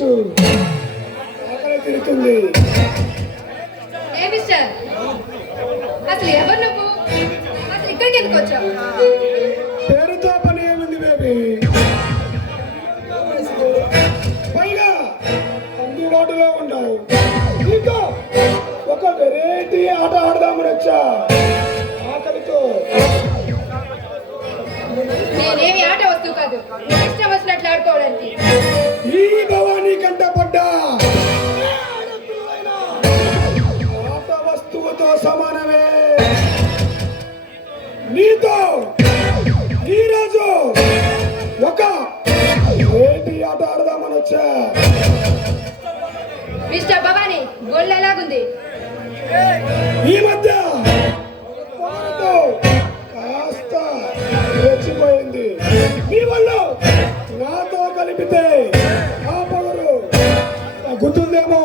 తినొచ్చు. ఆకలి తిరుగుతుంది. అసలు ఎవరు నువ్వు? అసలు ఇక్కడికి ఎందుకు వచ్చావు? పేరుతో పని ఏముంది బేబీ? పైగా అందుబాటులో ఉండవు. ఇంకా ఒక వెరైటీ ఆట ఆడదామని వచ్చా. ఆకలితో. నేనేమి ఆట వస్తువు కాదు, ఇష్టం వచ్చినట్లు ఆడుకోవడానికి. ఈ భవానీ కంట పడ్డా ఆట వస్తువుతో సమానమే. నీతో ఈరోజు ఒక ఏంటి ఆట ఆడదామని వచ్చా. మిస్టర్ భవానీ, గొల్లు ఎలాగుంది? ఈ మధ్య పొగరుతో కాస్త రెచ్చిపోయింది. నీ వల్ల నాతో కలిపితే ఆ పొగరు తగ్గుతుందేమో.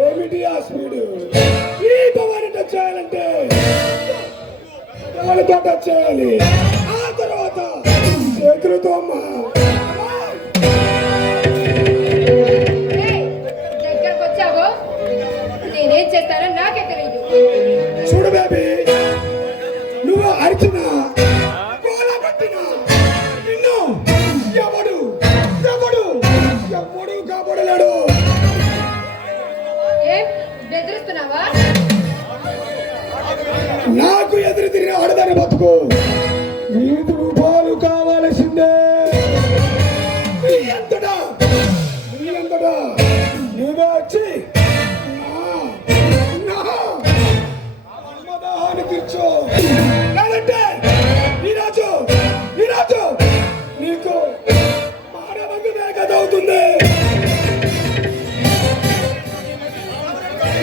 ఏమిటి ఆ స్పీడు? ఈ భవాని టచ్ చేయాలంటే ఎవరితో టచ్ చేయాలి? ఆ తర్వాత చేతులతో అమ్మా. దగ్గరకు వచ్చావో నేనేం చేస్తానో నాకే తెలియదు. చూడు బేబీ, నువ్వు అరిచినా గోల పెట్టినా నిన్ను ఎవడు ఎవడు ఎవడు కాపాడలేడు. ఏం బెదిరిస్తున్నావా? నాకు ఎదురు తిరిగి ఆడదాని బతుకు. నీకు రూపాయలు కావాల్సిందే. నీ అంతటా నువ్వే వచ్చి మదాహాన్ని తీర్చు. కాదంటే ఈరోజు నీకు మానవంగమే కదవుతుంది.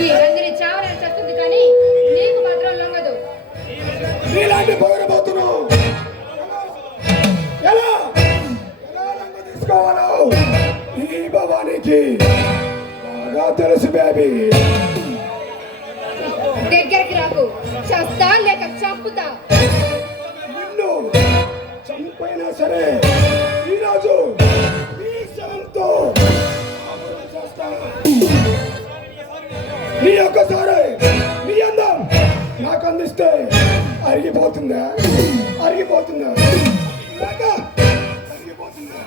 ఈ రంగిని చావరని చేస్తుంది కానీ నీకు మాత్రం లొంగదు. నీలాంటి పొగరబోతున్నావు. ఎలా రంగు తీసుకోవాలో ఈ భవానికి బాగా తెలుసు బేబీ. దగ్గరికి రాకు, చస్తా లేక చంపుతా. నిన్ను చంపైనా సరే ఈరోజు ఈ శవంతో నీ ఒక్కసారి నీ అందం నాకు అందిస్తే అరిగిపోతుందా లేక అరిగిపోతుందా?